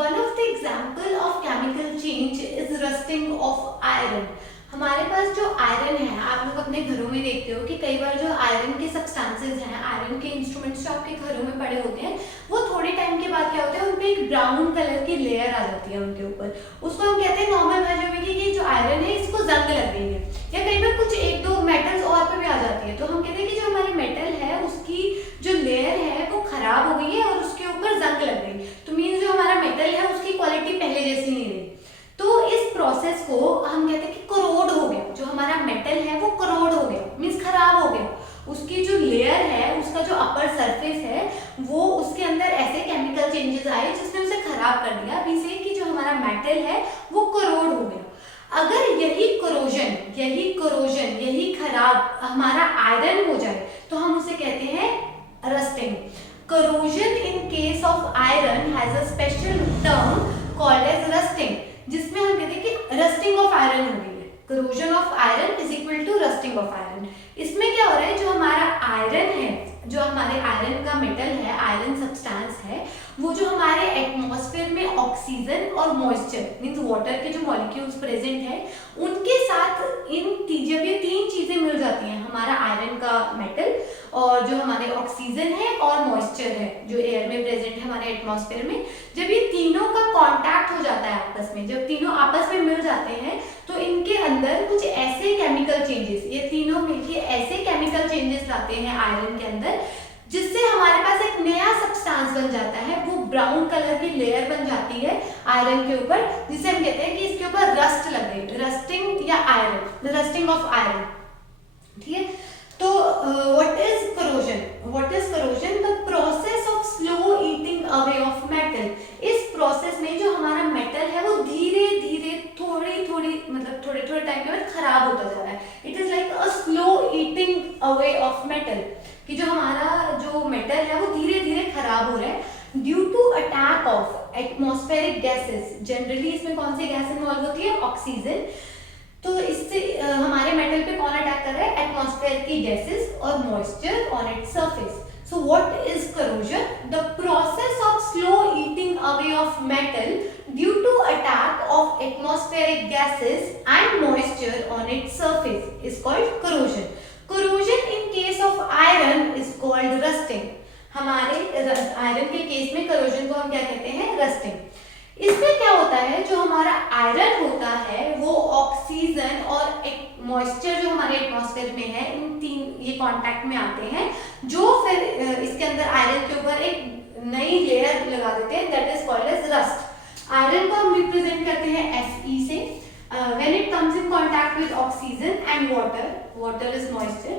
One of the example of chemical change is rusting of iron. हमारे पास जो iron है, आप लोग अपने घरों में देखते हो कि कई बार जो आयरन के सब्सटेंसेस हैं, आयरन के इंस्ट्रूमेंट्स जो आपके घरों में पड़े होते हैं, वो थोड़े टाइम के बाद क्या होता है, उन पे एक ब्राउन कलर की लेयर आ जाती है उनके ऊपर। उसको हम कहते हैं नॉर्मल भाषा में कि ये जो आयरन है इसको जंग लग गई है, या कई बार कुछ एक दो मेटल्स और पे भी आ जाती है। तो हम कहते हैं कि जो हमारी मेटल है उसकी जो लेयर है वो खराब हो गई है और उसके ऊपर जंग लग गई। तो मीन्स जो हमारा मेटल है उसकी क्वालिटी पहले जैसी नहीं रही। तो इस प्रोसेस को हम कहते हैं कि करोड हो गया, जो हमारा मेटल है वो करोड हो गया, मीन्स खराब हो गया। उसकी जो लेयर है, उसका जो अपर सरफेस है, वो उसके अंदर ऐसे केमिकल चेंजेस आए जिसने उसे खराब कर दिया। अभी से कि जो हमारा मेटल है वो करोड हो गया। अगर यही करोजन, यही खराब हमारा आयरन हो जाए तो हम उसे कहते हैं rusting. Corrosion in case of iron has a special term called as rusting, जिसमें हम कहते हैं कि रस्टिंग ऑफ आयरन हो गई है। Corrosion of iron is equal to rusting of iron। इसमें क्या हो रहा है, जो हमारा आयरन है, जो हमारे आयरन का मेटल है, आयरन सब्सटेंस है, वो जो हमारे एटमॉस्फेयर में ऑक्सीजन और मॉइस्चर मींस वाटर के जो मॉलिक्यूल्स प्रेजेंट है, उनके साथ जब ये तीन चीजें मिल जाती हैं, हमारा आयरन का मेटल और जो हमारे ऑक्सीजन है और मॉइस्चर है जो एयर में प्रेजेंट है हमारे एटमॉस्फेयर में, जब ये तीनों का कांटेक्ट हो जाता है आपस में, जब तीनों आपस में मिल जाते हैं, तो इनके अंदर कुछ ऐसे केमिकल चेंजेस, ये तीनों मिलके ऐसे केमिकल चेंजेस लाते हैं आयरन के अंदर, जिससे हमारे पास एक नया सब्सटेंस बन जाता है। वो ब्राउन कलर की लेयर बन जाती है आयरन के ऊपर, जिसे हम कहते हैं कि इसके ऊपर रस्ट लग गई, रस्टिंग या iron, the rusting of iron. ठीक है, तो what is corrosion? The process of slow eating away of metal. इस प्रोसेस में जो हमारा मेटल है वो धीरे धीरे थोड़े टाइम के बाद खराब होता जा रहा है। It is like a slow eating away of metal, कि जो हमारा जो मेटल है वो धीरे धीरे खराब हो रहा है due to attack of atmospheric gases. Generally इसमें कौन सी गैस इन्वॉल्व होती है? ऑक्सीजन। तो इससे हमारे मेटल पे कौन अटैक कर रहा है? एटमॉस्फेयर की गैसेस और moisture on its surface. So what is corrosion? The process of slow eating away of metal due to attack of atmospheric gases and moisture on its surface is called corrosion. Corrosion in case of iron is called rusting। हमारे iron के case में corrosion को हम क्या कहते हैं? rusting। इसमें क्या होता है, जो हमारा आयरन होता है वो ऑक्सीजन और एक मॉइस्चर जो हमारे एटमॉस्फेयर में है, इन तीन ये कांटेक्ट में आते हैं, जो फिर इसके अंदर आयरन के ऊपर एक नई लेयर लगा देते हैं, that is called as rust. Iron को हम रिप्रेजेंट करते हैं Fe से। When it comes in contact with oxygen and water is moisture,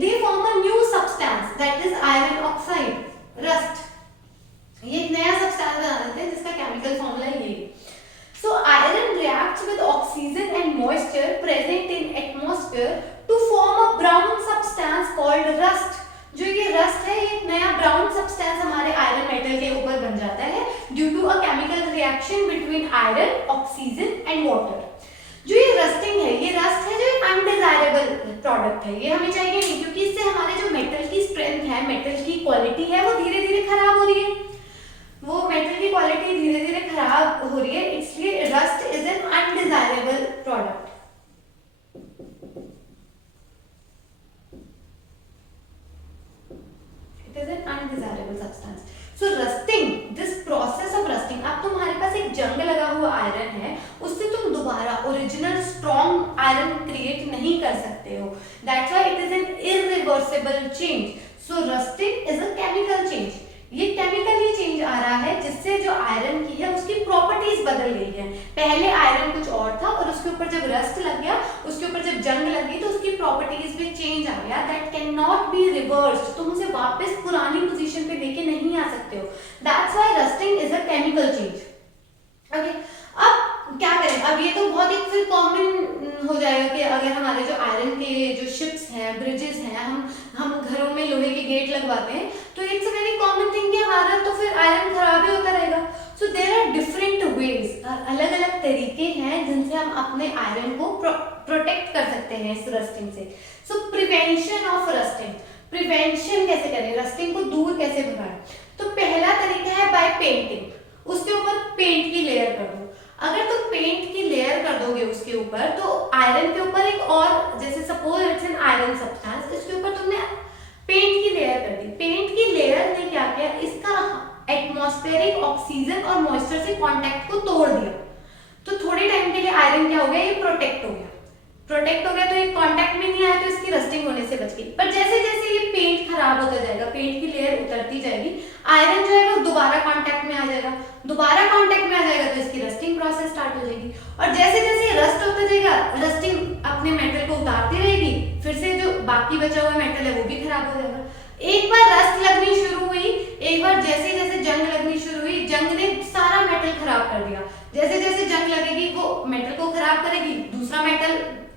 they form a new substance, that is iron oxide, rust। ये एक नया सब्सटेंस बना देते हैं जिसका केमिकल फॉर्मूला ये है। So iron reacts with oxygen and moisture present in atmosphere to form a brown substance called rust। जो ये रस्ट है, ये एक नया ब्राउन सब्सटेंस हमारे आयरन मेटल के ऊपर बन जाता है due to a chemical reaction between iron, oxygen and water. जो ये रस्टिंग है, ये रस्ट है जो एक अनडिजायरेबल प्रोडक्ट है, ये हमें चाहिए नहीं, क्योंकि इससे हमारे जो मेटल की स्ट्रेंथ है, मेटल की क्वालिटी है, वो धीरे धीरे खराब हो रही है। वो मेटल की क्वालिटी धीरे धीरे खराब हो रही है, इसलिए rust is an undesirable product. It is an undesirable substance. So rusting, this process of rusting, अब तुम्हारे पास एक जंग लगा हुआ आयरन है, उससे तुम दोबारा ओरिजिनल स्ट्रॉन्ग आयरन क्रिएट नहीं कर सकते हो। That's why it is an irreversible change. So rusting is a chemical change. ये केमिकली चेंज आ रहा है जिससे जो आयरन की है उसकी प्रॉपर्टीज बदल गई है। पहले आयरन कुछ और था और उसके ऊपर जब रस्ट लग गया, उसके ऊपर जब जंग लगी, तो उसकी प्रॉपर्टीज में चेंज आ गया। That can not be reversed. तुम उसे वापस पुरानी पोजीशन पे लेके नहीं आ सकते हो। That's why rusting is a chemical change. Okay, अब क्या करें? अब ये तो बहुत एक फिर कॉमन हो जाएगा कि अगर हमारे जो आयरन के जो शिप्स हैं, ब्रिजेस हैं, हम घरों में लोहे के गेट लगवाते हैं, तो it's a very common thing कि हमारा तो फिर आयरन खराब ही होता रहेगा। So there are different ways, अलग अलग तरीके हैं जिनसे हम अपने आयरन को प्रोटेक्ट कर सकते हैं इस रस्टिंग से। सो प्रिवेंशन ऑफ रस्टिंग, प्रिवेंशन कैसे करें, रस्टिंग को दूर कैसे भगाएं? तो पहला तरीका है बाय पेंटिंग, उसके ऊपर पेंट लेयर कर दो। अगर तुम पेंट की लेयर कर दोगे उसके ऊपर, तो आयरन के ऊपर एक और, जैसे suppose it's an iron substance, इसके ऊपर तुमने पेंट की लेयर कर दी। पेंट की लेयर ने क्या किया, इसका एटमॉस्फेरिक ऑक्सीजन और मॉइस्चर से कांटेक्ट को तोड़ दिया। तो थोड़े टाइम के लिए आयरन क्या हो गया, ये प्रोटेक्ट हो गया। प्रोटेक्ट हो गया तो ये कांटेक्ट में नहीं आया, तो इसकी रस्टिंग होने से बच गई। पर जैसे जैसे ये पेंट खराब होता जाएगा, पेंट की लेयर उतरती जाएगी, आयरन जो है वो दोबारा कांटेक्ट में आ जाएगा। दोबारा कांटेक्ट में आ जाएगा तो इसकी रस्टिंग प्रोसेस स्टार्ट हो जाएगी। और जैसे जैसे रस्ट होता जाएगा, रस्टिंग अपने मेटल को उतारती रहेगी, फिर से जो बाकी बचा हुआ मेटल है वो भी खराब हो जाएगा। एक बार रस्ट लगनी शुरू हुई, एक बार जैसे जैसे जंग लगनी शुरू हुई, जंग ने सारा मेटल खराब कर दिया। जैसे जैसे जंग लगेगी वो मेटल को खराब करेगी, दूसरा मेटल,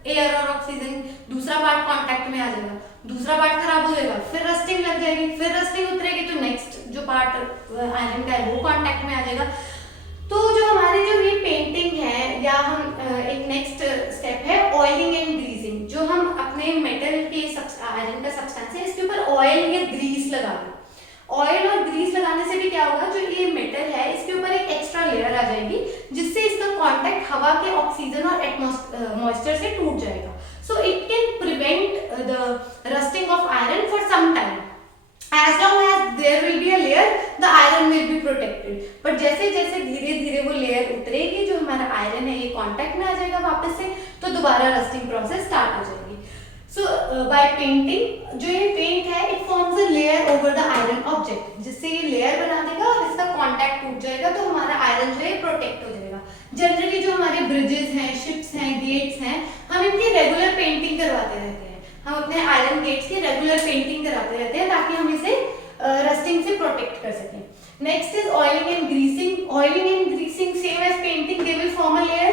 एयर और ऑक्सीजन, दूसरा पार्ट कांटेक्ट में आ जाएगा, दूसरा पार्ट खराब हो जाएगा, फिर रस्टिंग लग जाएगी, फिर रस्टिंग उतरेगी तो नेक्स्ट जो पार्ट आयरन का है वो कांटेक्ट में आ जाएगा। तो जो हमारी जो ये पेंटिंग है, या हम एक नेक्स्ट स्टेप है ऑयलिंग एंड ग्रीसिंग, जो हम अपने मेटल के आयरन का सब्सटेंस है इसके ऊपर ऑयल या ग्रीस लगा दें। ऑयल और ग्रीस लगाने से भी क्या होगा, जो ये मेटल है इसके ऊपर एक एक्स्ट्रा लेयर आ जाएगी, जिससे इसका कांटेक्ट हवा के ऑक्सीजन और मॉइस्चर से टूट जाएगा। So it can prevent the rusting of iron for some time. As long as there will be a layer, the iron will be protected. पर जैसे जैसे धीरे धीरे वो लेयर उतरेगी, जो हमारा आयरन है ये कांटेक्ट में आ जाएगा वापस से, तो दोबारा रस्टिंग प्रोसेस स्टार्ट हो जाएगी। सो बाय पेंटिंग, जो ये पेंट है it forms a layer over the iron object, जिससे ये लेयर बना देगा और इसका कांटेक्ट टूट जाएगा, तो हमारा आयरन जो है प्रोटेक्ट हो जाएगा। जनरली जो हमारे ब्रिजेस हैं, शिप्स हैं, गेट्स हैं, हम इनकी रेगुलर पेंटिंग करवाते रहते हैं। हम अपने आयरन गेट्स की रेगुलर पेंटिंग कराते रहते हैं ताकि हम इसे रस्टिंग से प्रोटेक्ट कर सकें। Next is oiling and greasing. Oiling and greasing same as painting, they will form a layer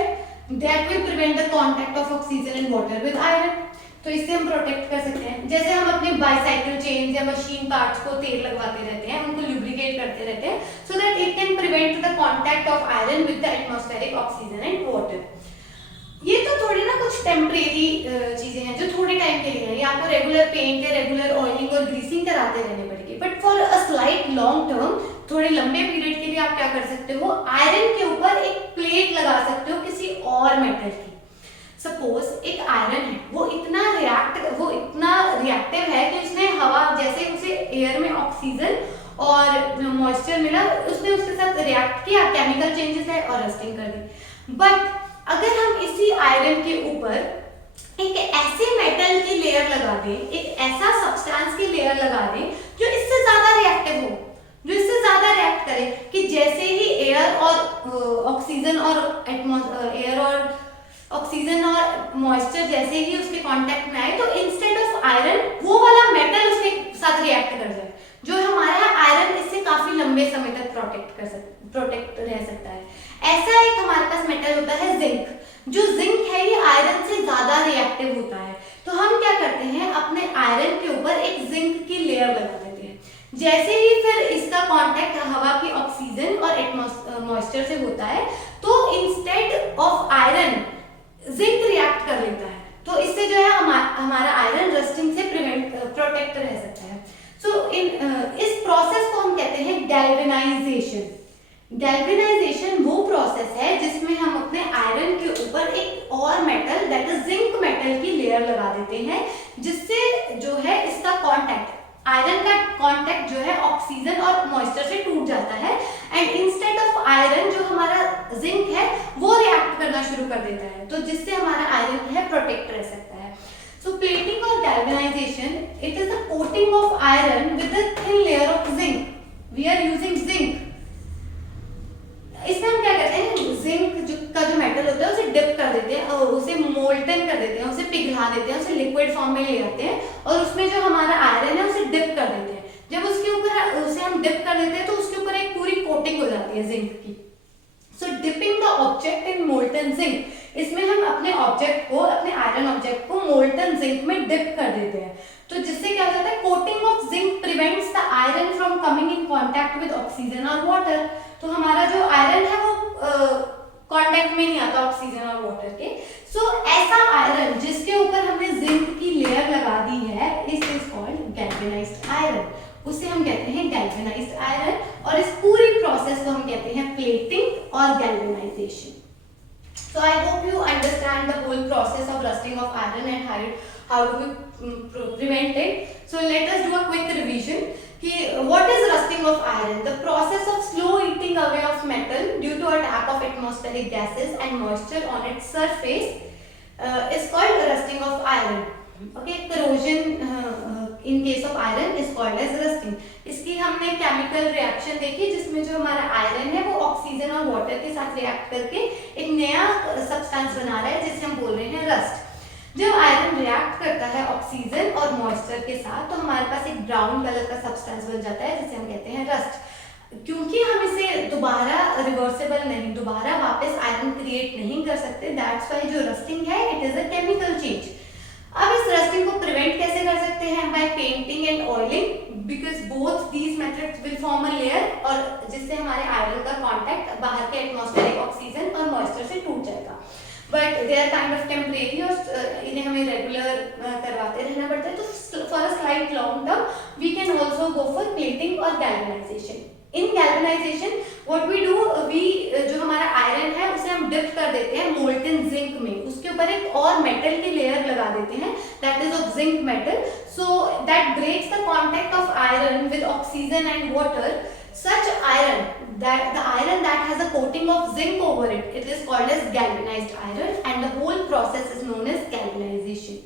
that will prevent the contact of oxygen and water with iron. तो इससे हम प्रोटेक्ट कर सकते हैं। जैसे हम अपने बाइसाइकिल चेन या मशीन पार्ट्स को तेल लगवाते रहते हैं, उनको लुब्रिकेट करते रहते हैं, so that it can prevent the contact of iron with the atmospheric oxygen and water. ये तो थोड़ी ना कुछ टेम्परेरी चीजें हैं जो थोड़े टाइम के लिए हैं, ये आपको रेगुलर पेंट या रेगुलर ऑयलिंग और ग्रीसिंग कराते रहने पड़ेगी। But for a slight long term, थोड़े लंबे पीरियड के लिए आप क्या कर सकते हो, आयरन के ऊपर एक प्लेट लगा सकते हो किसी और मेटल की। सपोज एक आयरन है, वो इतना रिएक्टिव है कि उसने हवा, जैसे उसे एयर में ऑक्सीजन और मॉइस्चर मिला, उसने उसके साथ रिएक्ट किया, केमिकल चेंजेस है और रस्टिंग कर दी। बट अगर हम इसी आयरन के ऊपर एक ऐसे मेटल की लेयर लगा दें, एक ऐसा सब्सटेंस की लेयर लगा दें जो इससे ज्यादा रिएक्टिव हो, जो इससे ज्यादा रिएक्ट करे, कि जैसे ही एयर और ऑक्सीजन और मॉइस्चर जैसे ही उसके कांटेक्ट में आए, तो इंस्टेड ऑफ आयरन वो वाला मेटल उसके साथ रिएक्ट कर जाए, जो हमारा आयरन इससे काफी लंबे समय तक प्रोटेक्ट रह सकता है। ऐसा एक हमारे पास मेटल होता है जिंक। जो जिंक है ये आयरन से ज्यादा रिएक्टिव होता है, तो हम क्या करते हैं, अपने आयरन के ऊपर एक जिंक की लेयर लगा देते हैं। जैसे ही फिर इसका कांटेक्ट हवा की ऑक्सीजन और मॉइस्चर से होता है, तो instead of iron zinc react कर लेता है, तो इससे जो है हमारा आयरन रस्टिंग से प्रोटेक्ट रह सकता है। सो इस प्रोसेस को हम कहते हैं गैल्वेनाइजेशन। गैल्वेनाइजेशन वो प्रोसेस है जिसमें हम अपने आयरन के ऊपर एक और metal, that is zinc metal की लेयर लगा देते हैं, जिससे जो है इसका कांटेक्ट, आयरन का कांटेक्ट जो है ऑक्सीजन और मॉइस्चर से टूट जाता है, एंड इंस्टेड ऑफ आयरन जो हमारा जिंक है वो रिएक्ट करना शुरू कर देता है, तो जिससे हमारा आयरन है प्रोटेक्ट रह सकता है। सो प्लेटिंग और galvanization, it is the coating of iron with a thin layer of zinc. We are using zinc. इसमें हम क्या करते हैं, जिंक का जो मेटल होता है उसे डिप कर देते हैं और उसे मोल्टन कर देते हैं, उसे पिघला देते हैं, उसे लिक्विड फॉर्म में ले आते हैं और उसमें जो हमारा आयरन है उसे डिप कर देते हैं। जब उसके ऊपर उसे हम डिप कर देते हैं तो उसके ऊपर एक पूरी कोटिंग हो जाती है जिंक की। So dipping the object in molten zinc, इसमें हम अपने ऑब्जेक्ट को, अपने आयरन ऑब्जेक्ट को मोल्टन जिंक में डिप कर देते हैं, तो जिससे क्या हो जाता है, coating of zinc prevents the iron from coming in contact with oxygen और वाटर। तो हमारा जो आयरन है वो कांटेक्ट में नहीं आता ऑक्सीजन और वाटर के। सो ऐसा आयरन जिसके ऊपर हमने जिंक की लेयर लगा दी है, it is called galvanized iron, उसे हम कहते हैं गैल्वेनाइज्ड आयरन। और इस पूरी प्रोसेस को हम कहते हैं plating or galvanization. So I hope you understand the whole process of rusting of iron and how do we prevent it. So let us do a quick revision. What is rusting of iron? The process of slow eating away of metal due to attack of atmospheric gases and moisture on its surface is called rusting of iron. Okay, corrosion in case of iron is called as rusting. इसकी हमने chemical reaction देखी जिसमें जो हमारा iron है वो oxygen और water के साथ रिएक्ट करके एक नया सब्सटेंस बना रहा है जिसे हम बोल रहे हैं रस्ट। जब आयरन रिएक्ट करता है ऑक्सीजन और मॉइस्चर के साथ तो हमारे पास एक ब्राउन कलर का सब्सटेंस बन जाता है जिसे हम कहते हैं रस्ट। क्योंकि हम इसे दोबारा रिवर्सेबल नहीं, दोबारा वापस आयरन क्रिएट नहीं कर सकते, दैट्स वाई जो रस्टिंग है it is a chemical change. अब इस रस्टिंग को प्रिवेंट कैसे कर सकते हैं? By painting and oiling, because both these methods will form a layer, और जिससे हमारे आयरन का कांटेक्ट बाहर के एटमॉस्फेरिक ऑक्सीजन और मॉइस्चर से टूट जाएगा। But they are kind of temporary और इन्हें हमें रेगुलर करवाते रहना पड़ता है। तो for a slight long term we can also go for plating और galvanization. In galvanization what we do, जो हमारा आयरन है उसे हम डिप कर देते हैं मोल्टन जिंक में, उसके ऊपर एक और मेटल की लेयर लगा देते हैं that is of zinc metal, so that breaks the contact of iron with oxygen and water. Such iron, that the iron that has a coating of zinc over it, it is called as galvanized iron, and the whole process is known as galvanization.